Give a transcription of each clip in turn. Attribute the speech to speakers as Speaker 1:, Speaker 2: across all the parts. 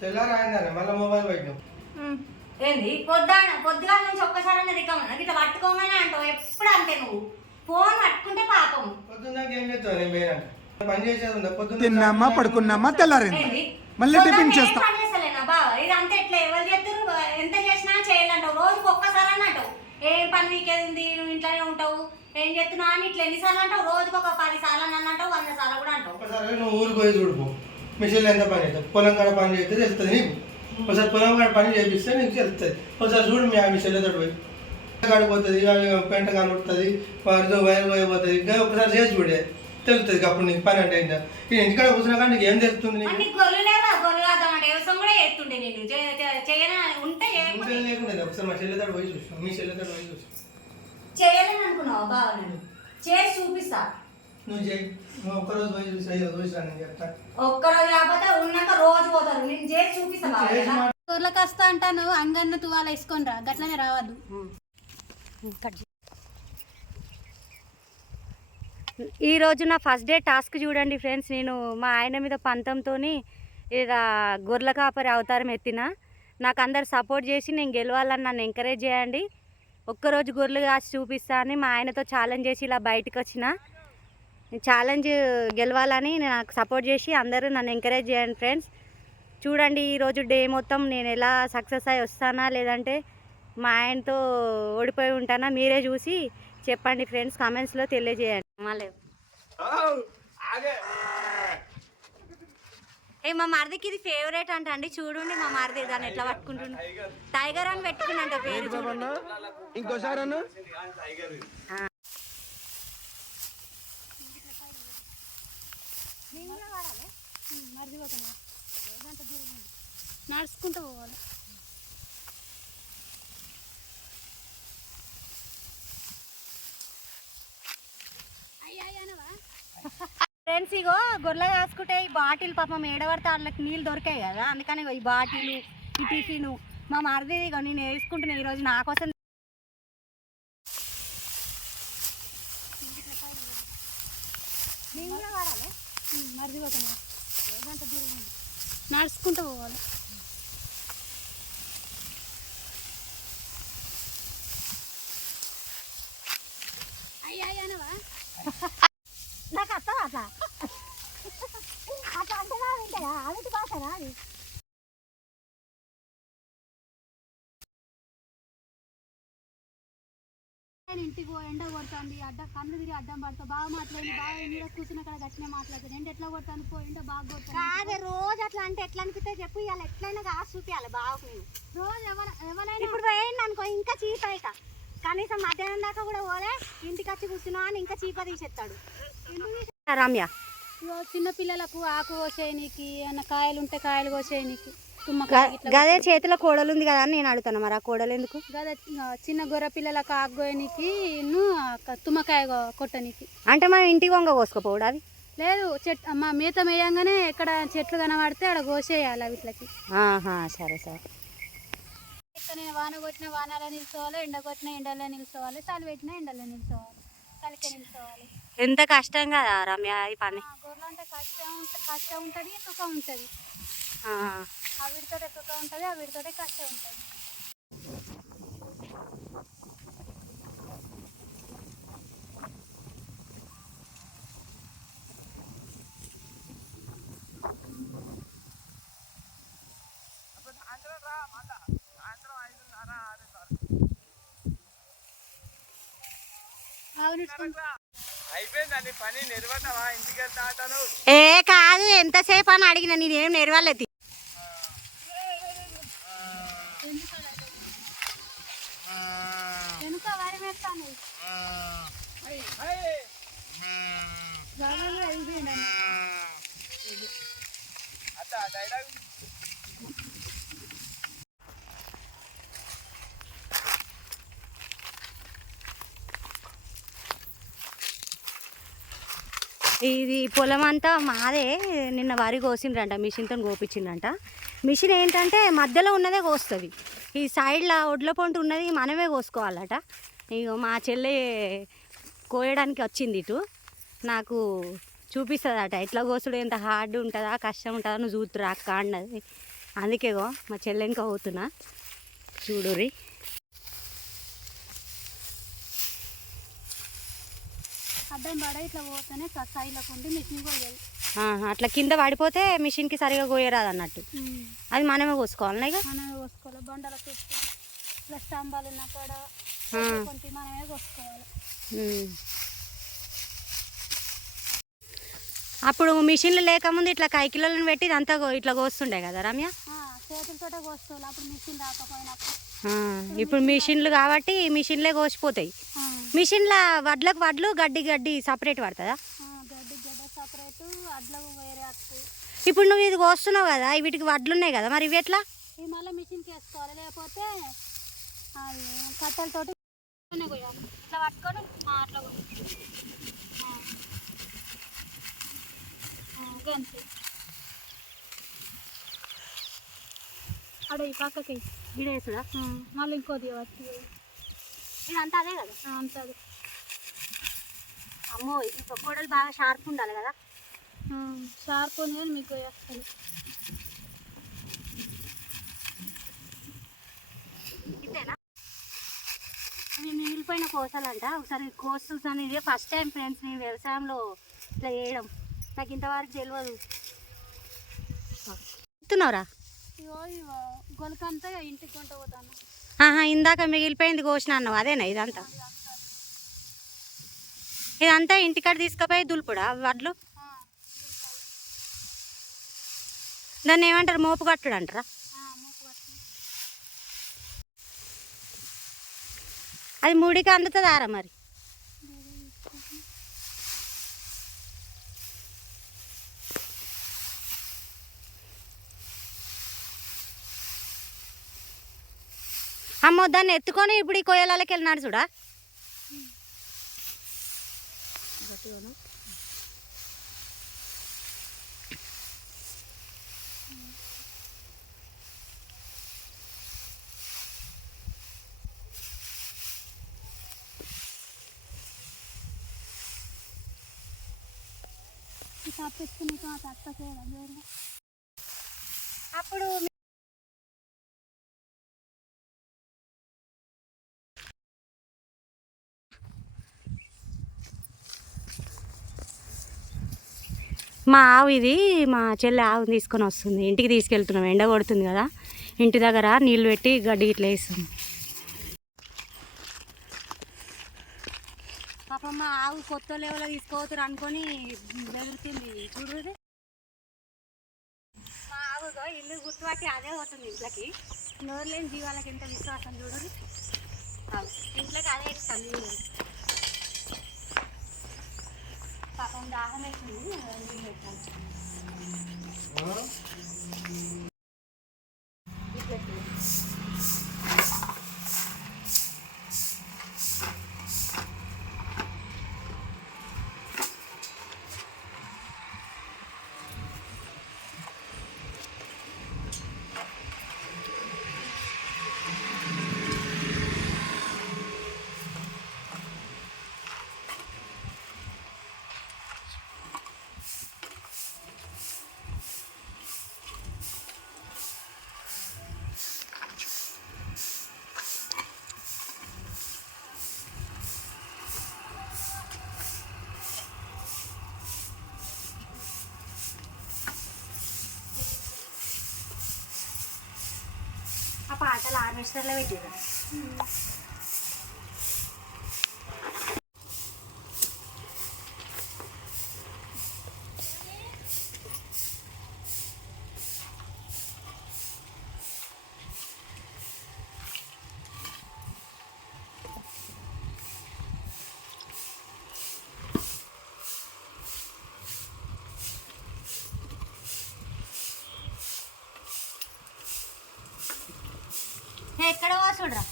Speaker 1: తెల్లారి ఆయన మళ్ళీ మొబైల్ పెట్టినాం
Speaker 2: ఏంది? పొద్దున పొద్దుగాల నుంచి ఒక్కసారి అన్న దిక్కమన్నా ఇట్లా పట్టుకోగానే అంటావు? ఎప్పుడు అంతే నువ్వు? ఫోన్ పట్టుకుంటే పాపం.
Speaker 1: పొద్దున్న ఏం చేస్తావు? నేను పోయినాక. పని చేసేది ఉందా? పొద్దున్న
Speaker 3: తిన్నామా పడుకున్నామా తెల్లారింది? మళ్ళీ టిఫిన్ చేస్తా
Speaker 2: పని చేస్తలేనా బా ఇది అంతే ఎట్లా? ఎవరు చేస్తారు ఎంత చేసినా చేయాలంటావు రోజుకి ఒక్కసారి అని అంటావు. ఏం పని నీకేది ఉంది? నువ్వు ఇంట్లోనే ఉంటావు. ఏం చేస్తున్నావు అని ఇట్లా ఎన్నిసార్లు అంటావు? రోజుకి ఒక పది సార్లు అని అంటావు వంద సార్లు కూడా అంటావు.
Speaker 1: ఒకసారి నువ్వు ఊరికి పోయి చూడుకో మిషన్లో ఎంత పని చేస్తావు పొలం కాడ పని చేస్తే తెలుస్తుంది నీకు. ఒకసారి పొలం కాడ పని చేపిస్తే నీకు తెలుస్తుంది. ఒకసారి చూడు మీ ఆ మిషన్లో తోటి పోయి కాడిపోతుంది పెంట కనుడుతుంది వారితో వైర్ పోయిపోతుంది ఇంకా ఒకసారి చేసి చూడే. తెలుస్తుంది అప్పుడు నీకు పని అంటే ఏంటో. ఈ ఇంటికాడ కూర్చున్నా కానీ నీకు ఏం తెలుస్తుంది
Speaker 2: నేను
Speaker 1: లేకుండా ఒకసారి మా చెల్లెతాడు పోయి చూసాం మీ చెల్లెతాడు పోయి చూసాం
Speaker 2: చేయలేని అనుకున్నావు బావ నేను? చేసి చూపిస్తా.
Speaker 1: నువ్వు చేయి. నువ్వు ఒక్కరోజు పోయి చూసి అయ్యో చూసాను నేను చెప్తా.
Speaker 2: ఒక్కరోజు కాకపోతే ఉన్నాక రోజు పోతారు. నేను చేసి చూపిస్తా బావ
Speaker 1: చేసి
Speaker 2: ఎలా?
Speaker 1: మా-
Speaker 4: ఊర్లోకి వస్తా అంటాను అంగన్న తువాల వేసుకొని రా గట్లనే రావద్దు.
Speaker 2: ఈ రోజు నా ఫస్ట్ డే టాస్క్ చూడండి ఫ్రెండ్స్ నేను మా ఆయన మీద పంతంతో ఇక గొర్రెల కాపరి అవతారం ఎత్తిన. నాకు అందరు సపోర్ట్ చేసి నేను గెలవాలని నన్ను ఎంకరేజ్ చేయండి. ఒక్కరోజు గొర్రెలు కాసి చూపిస్తా అని మా ఆయనతో ఛాలెంజ్ చేసి ఇలా బయటకు వచ్చిన. ఛాలెంజ్ గెలవాలని నాకు సపోర్ట్ చేసి అందరూ నన్ను ఎంకరేజ్ చేయండి ఫ్రెండ్స్ చూడండి ఈరోజు డే మొత్తం నేను ఎలా సక్సెస్ అయి వస్తానా లేదంటే మా ఆయనతో ఓడిపోయి ఉంటానా మీరే చూసి చెప్పండి ఫ్రెండ్స్ కామెంట్స్లో తెలియజేయండి. మళ్ళీ. ఏ మా మరిదికి ఇది ఫేవరెట్ అంట అండి చూడండి మా మరిది దాన్ని ఎట్లా పట్టుకుంటుండు. టైగర్. అని పెట్టుకున్నంట పేరు
Speaker 4: నడుచుకుంటూ పోవాలి.
Speaker 2: ఫ్రెండ్స్ ఇగో గొర్రెలు కాసుకుంటే ఈ బాటిల్ పాపం ఏడబడితే వాళ్ళకి నీళ్ళు దొరికాయి కదా. అందుకని ఈ బాటిల్ ఈ టిఫిన్ మా మరిది ఇగో నేను వేసుకుంటున్నా ఈరోజు నా కోసం
Speaker 4: నడుచుకుంటూ పోవాలి.
Speaker 2: నాకు అర్థం అట్లా? అట్లా అంటే అది?
Speaker 4: నేను ఇంటికి ఎండ కొడుతుంది అడ్డ కళ్ళు తిరిగి అడ్డం పడతా బాగా మాట్లాడి బాగా ఎండ కూర్చున్న అక్కడ గట్టినే మాట్లాడుతుంది. ఎండ ఎట్లా కొడతాను పో ఎండ బాగా కొడతాను
Speaker 2: కాదే రోజు అట్లా అంటే ఎట్లా అనిపిస్తే చెప్పు ఇవాళ ఎట్లయినా కాసు చూపించాలి బావకు నేను
Speaker 4: రోజు ఎవరు ఎవరైనా
Speaker 2: ఇప్పుడు పోయింది అనుకో ఇంకా చీప్ అయిక కనీసం మధ్యాహ్నం దాకా కూడా పోలే ఇంటికి వచ్చి కూర్చున్నా అని ఇంకా చీప తీసేస్తాడు. రమ్య.
Speaker 4: చిన్న పిల్లలకు ఆకు కోసేయనికి అన్న కాయలు ఉంటే కాయలు కోసేయనికి
Speaker 2: గదే చేతిలో కోడలు ఉంది కదా అని నేను అడుగుతాను మరి ఆ కోడలు ఎందుకు?
Speaker 4: గద చిన్న గొర్రె పిల్లలకు ను తుమ్మకాయ కొట్టనికి.
Speaker 2: అంటే మనం ఇంటికి వంగ కోసుకోపోడు అది?
Speaker 4: లేదు చెట్ మా మేత వేయంగానే ఎక్కడ చెట్లు కనబడితే ఆడ కోసేయాలి
Speaker 2: ఆహా సరే సరే.
Speaker 4: ఎక్కడ వాన కొట్టిన వానలో నిల్చోవాలి ఎండ కొట్టిన ఎండలో నిల్చోవాలి చలి పెట్టిన ఎండలో నిల్చోవాలి చలికే నిల్చోవాలి.
Speaker 2: ఎంత కష్టం కదా రమ్య ఈ పని.
Speaker 4: గొర్రెలు అంటే కష్టం కష్టం ఉంటుంది సుఖం ఉంటుంది.
Speaker 2: ఆ.
Speaker 4: ఆ వీటితోటే సుఖం ఉంటుంది. ఆ వీటితోటే కష్టం ఉంటుంది
Speaker 2: ఏ కాదు ఎంతసేపు అని అడిగిన నేనేం నెరవేర్లేదు
Speaker 4: వెనుక వరి వేస్తాను
Speaker 2: ఇది పొలం అంతా మాదే నిన్న వరి కోసిండ్రంట మిషన్తో కోపించిండ్రంట. మిషన్ ఏంటంటే మధ్యలో ఉన్నదే కోస్తుంది. ఈ సైడ్లో ఒడ్ల పంట ఉన్నది మనమే కోసుకోవాలట. ఇక మా చెల్లె కోయడానికి వచ్చింది ఇటు. నాకు చూపిస్తుందట ఎట్లా కోసుడు ఎంత హార్డ్ ఉంటుందా కష్టం ఉంటుందా నువ్వు చూతురా అక్క అన్నది. అందుకేగో మా చెల్లె ఇంకా పోతున్నా చూడురి
Speaker 4: అడ్డం పడ ఇట్లా పోతేనే సైడ్లోకి ఉండి మిషన్ పోయేది
Speaker 2: అట్లా కింద పడిపోతే మిషన్కి సరిగా కోయరాదు అన్నట్టు అది మనమే కోసుకోవాలి ఇక
Speaker 4: మనమే కోసుకోవాలి ఇట్లా స్తంభాలు ఉన్న కాడ మనమే కోసుకోవాలి.
Speaker 2: అప్పుడు మిషన్లు లేకముందు ఇట్లా కైకిలోలను పెట్టి ఇదంతా ఇట్లా కోస్తుండే కదా రమ్య?
Speaker 4: ఆ, చేతులతోటే కోసుకోవాలి. అప్పుడు మిషన్ రాకపోయినప్పుడు.
Speaker 2: ఇప్పుడు మిషన్లు కాబట్టి మిషన్లే కోసిపోతాయి. మిషన్ల వడ్లకు వడ్లు గడ్డి గడ్డి సపరేట్ పడుతుందా
Speaker 4: ఆ, గడ్డి గడ్డ సపరేట్ అడ్లకు వేరే వస్తాయి
Speaker 2: ఇప్పుడు నువ్వు ఇది కోస్తున్నావు కదా వీటికి వడ్లు ఉన్నాయి కదా మరి ఇవి ఎట్లా?
Speaker 4: ఇవి మళ్ళీ మిషన్కి వేసుకోవాలి లేకపోతే అది కట్టెలతోటి ఇట్లా పట్టుకొని అట్లా అడే ఈ పక్కకి
Speaker 2: గిడేసుడా
Speaker 4: మళ్ళీ ఇంకోది వచ్చి
Speaker 2: ఇదంతా అదే కదా?
Speaker 4: అంతది
Speaker 2: అమ్మో ఇది కోడలు బాగా షార్ప్ ఉండాలి కదా.
Speaker 4: షార్ప్ ఉంది కానీ మీకు
Speaker 2: ఇవి మిగిలిపోయిన కోసలంట. ఒకసారి కోసల్స్ అనేది ఫస్ట్ టైం ఫ్రెండ్స్ నేను వ్యవసాయంలో ఇట్లా చేయడం. నాకు ఇంతవరకు తెలియదు
Speaker 4: ఇగో గొలకంతా ఇంటికి కొంట పోతాను.
Speaker 2: ఆహా ఇందాక మిగిలిపోయింది కోసిన అన్నావు. అదేనా ఇదంతా. ఇదంతా ఇంటికాడ తీసుకుపోయి దులుపుడా? వడ్లు
Speaker 4: ఆ,
Speaker 2: దాన్ని ఏమంటారు? మోపు కట్టుడు అంటారా? అది ముడికి అందుతుందారా మరి? అమ్మో దాన్ని ఎత్తుకొని ఇప్పుడు ఈ కొయ్యలకి వెళ్ళినాడు చూడా
Speaker 4: ఈ తప్పించుకుని తక్కువ చేయడం వేరే
Speaker 2: అప్పుడు మా ఆవు ఇది మా చెల్లె ఆవుని తీసుకొని వస్తుంది. ఇంటికి తీసుకెళ్తున్నాం. ఎండ కొడుతుంది కదా. ఇంటి దగ్గర నీళ్ళు పెట్టి గడ్డి ఇట్లా వేస్తుంది. పాపం మా ఆవు కొత్త లెవెల్ తీసుకోవచ్చారు అనుకొని బెదురుతుంది చూడు మా ఇల్లు గుర్తుపట్టి అదే పోతుంది ఇంట్లోకి. నోరు లేని జీవాలకి ఎంత విశ్వాసం చూడరు ఇంట్లోకి అదే ఇస్తాను పాపం దాహం వేసింది నీళ్ళు పెట్టాలి. ആട്ട ലാർമിസ്റ്ററിലെ പറ്റിയത് పెట్టారు ఎక్కడ చూడరా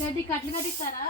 Speaker 4: గడ్డి కట్లు కట్టిస్తారా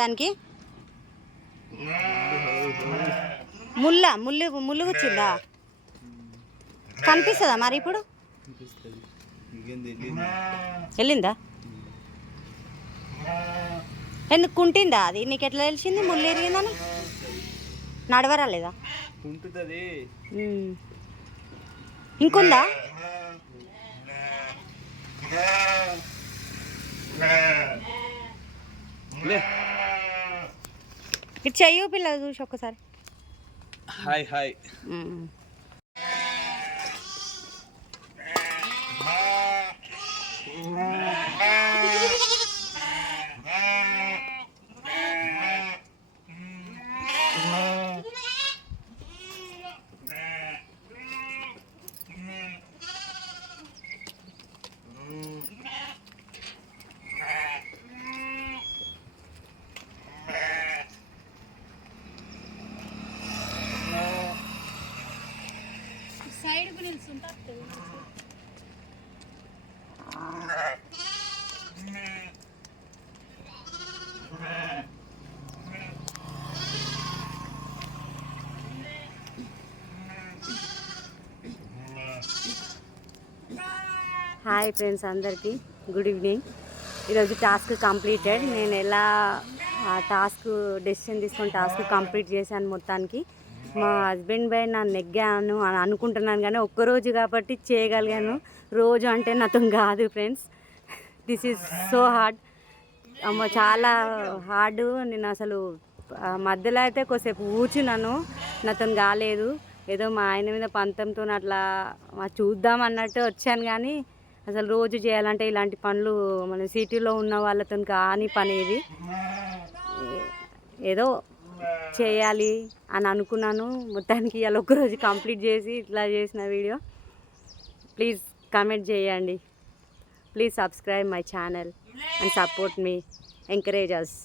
Speaker 2: దానికి? ముల్ల ముళ్ళు ముళ్ళు వచ్చిందా కనిపిస్తుందా మరి ఇప్పుడు? వెళ్ళిందా? ఎందుకు కుంటిందా అది? నీకు ఎట్లా తెలిసింది? ముళ్ళు ఎరిగిందని? నడవరాలేదా?
Speaker 3: ఉంటుతుంది
Speaker 2: ఉమ్. ఇటు చెయ్యు పిల్ల చూసి ఒక్కసారి.
Speaker 3: Hi hi.
Speaker 2: ఉమ్. హాయ్ ఫ్రెండ్స్ అందరికీ. గుడ్ ఈవినింగ్ ఈరోజు టాస్క్ కంప్లీటెడ్ నేను ఎలా ఆ టాస్క్ డెసిషన్ తీసుకొని టాస్క్ కంప్లీట్ చేశాను మొత్తానికి. మా హస్బెండ్ బై నా నెగ్గాను అని అనుకుంటున్నాను కానీ ఒక్కరోజు కాబట్టి చేయగలిగాను. రోజు అంటే నాతో కాదు friends this is so hard అమ్మ చాలా హార్డ్ నేను అసలు మధ్యలో అయితే కొద్దిసేపు కూర్చున్నాను నాతో కాలేదు. ఏదో మా ఆయన మీద పంతంతో అట్లా చూద్దాం అన్నట్టు వచ్చాను కానీ అసలు రోజు చేయాలంటే ఇలాంటి పనులు మన సిటీలో ఉన్న వాళ్ళతో కాని పని ఇది. ఏదో చేయాలి అని అనుకున్నాను. మొత్తానికి ఇవాళ ఒక్కరోజు కంప్లీట్ చేసి ఇట్లా చేసిన వీడియో. ప్లీజ్ కమెంట్ చేయండి. Please subscribe my channel and support me. Encourage us